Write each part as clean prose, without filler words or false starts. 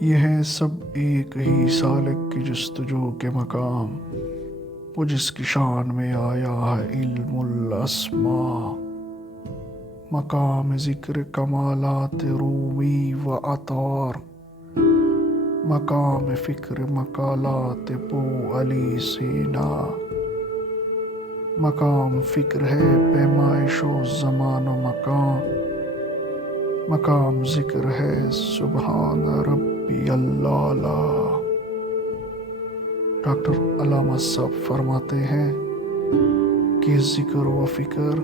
یہ ہیں سب ایک ہی سالک کی جستجو کے مقام، وہ جس کی شان میں آیا ہے علم الاسماء۔ مقام ذکر کمالات رومی و عطار، مقام فکر مقالات بو علی سینا۔ مقام فکر ہے پیمائش و زمان و مکان، مقام ذکر ہے سبحان ربی اللہ۔ ڈاکٹر علامہ صاحب فرماتے ہیں کہ ذکر و فکر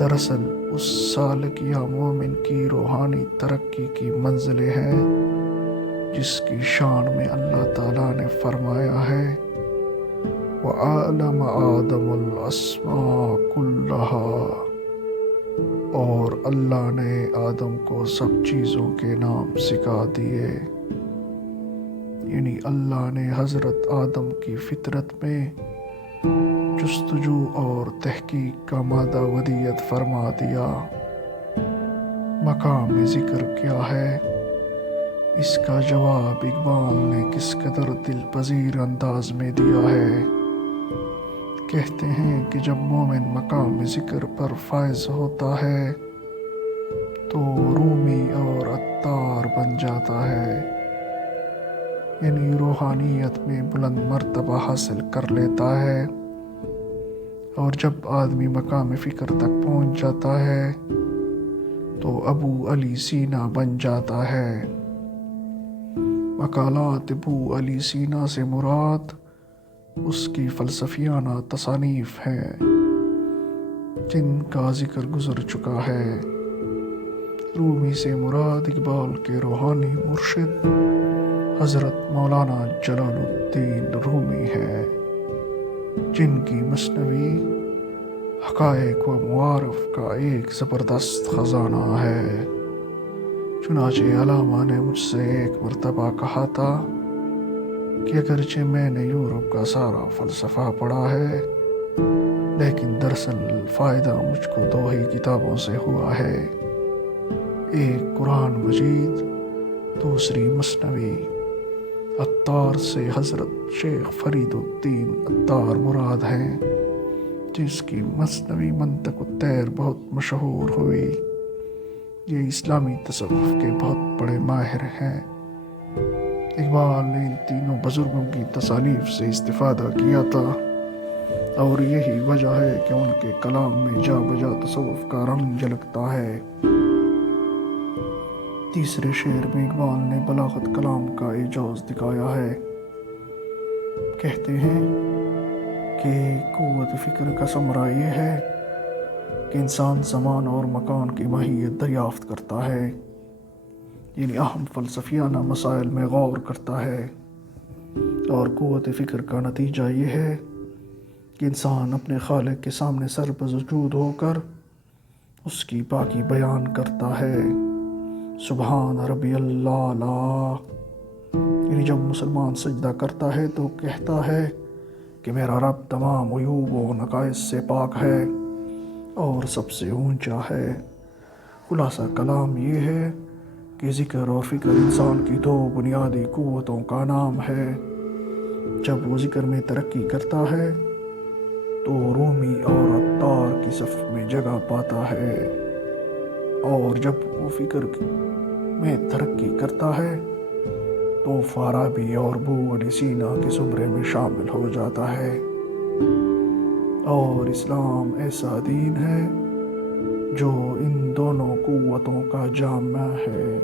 دراصل اس سالک یا مومن کی روحانی ترقی کی منزلیں ہیں جس کی شان میں اللہ تعالیٰ نے فرمایا ہے وَعَلَمَ آدَمُ الْأَسْمَاءَ كُلَّهَا، اور اللہ نے آدم کو سب چیزوں کے نام سکھا دیے۔ یعنی اللہ نے حضرت آدم کی فطرت میں جستجو اور تحقیق کا مادہ ودیت فرما دیا۔ مقام ذکر کیا ہے؟ اس کا جواب اقبال نے کس قدر دل پذیر انداز میں دیا ہے۔ کہتے ہیں کہ جب مومن مقام ذکر پر فائز ہوتا ہے تو رومی اور عطار بن جاتا ہے، یعنی روحانیت میں بلند مرتبہ حاصل کر لیتا ہے۔ اور جب آدمی مقام فکر تک پہنچ جاتا ہے تو ابو علی سینا بن جاتا ہے۔ مقالات ابو علی سینا سے مراد اس کی فلسفیانہ تصانیف ہیں جن کا ذکر گزر چکا ہے۔ رومی سے مراد اقبال کے روحانی مرشد حضرت مولانا جلال الدین رومی ہے، جن کی مثنوی حقائق و معارف کا ایک زبردست خزانہ ہے۔ چنانچہ علامہ نے مجھ سے ایک مرتبہ کہا تھا کہ اگرچہ میں نے یورپ کا سارا فلسفہ پڑھا ہے لیکن دراصل فائدہ مجھ کو دو ہی کتابوں سے ہوا ہے، ایک قرآن مجید، دوسری مثنوی۔ عطار سے حضرت شیخ فرید الدین عطار مراد ہیں، جس کی مثنوی منطق الطیر بہت مشہور ہوئی۔ یہ اسلامی تصوف کے بہت بڑے ماہر ہیں۔ اقبال نے ان تینوں بزرگوں کی تصانیف سے استفادہ کیا تھا اور یہی وجہ ہے کہ ان کے کلام میں جا بجا تصوف کا رنگ جھلکتا ہے۔ تیسرے شعر میں اقبال نے بلاغت کلام کا اعجاز دکھایا ہے۔ کہتے ہیں کہ قوت فکر کا ثمرہ یہ ہے کہ انسان زمان اور مکان کی ماہیت دریافت کرتا ہے، یعنی اہم فلسفیانہ مسائل میں غور کرتا ہے۔ اور قوت فکر کا نتیجہ یہ ہے کہ انسان اپنے خالق کے سامنے سر بسجود ہو کر اس کی پاکی بیان کرتا ہے، سبحان ربی اللہ۔ یعنی جب مسلمان سجدہ کرتا ہے تو کہتا ہے کہ میرا رب تمام عیوب و نقائص سے پاک ہے اور سب سے اونچا ہے۔ خلاصہ کلام یہ ہے کہ ذکر اور فکر انسان کی دو بنیادی قوتوں کا نام ہے۔ جب وہ ذکر میں ترقی کرتا ہے تو رومی اور عطار کی صف میں جگہ پاتا ہے، اور جب وہ فکر میں ترقی کرتا ہے تو فارابی اور ابو علی سینا کے زمرے میں شامل ہو جاتا ہے۔ اور اسلام ایسا دین ہے جو ان دونوں قوتوں کا جامع ہے۔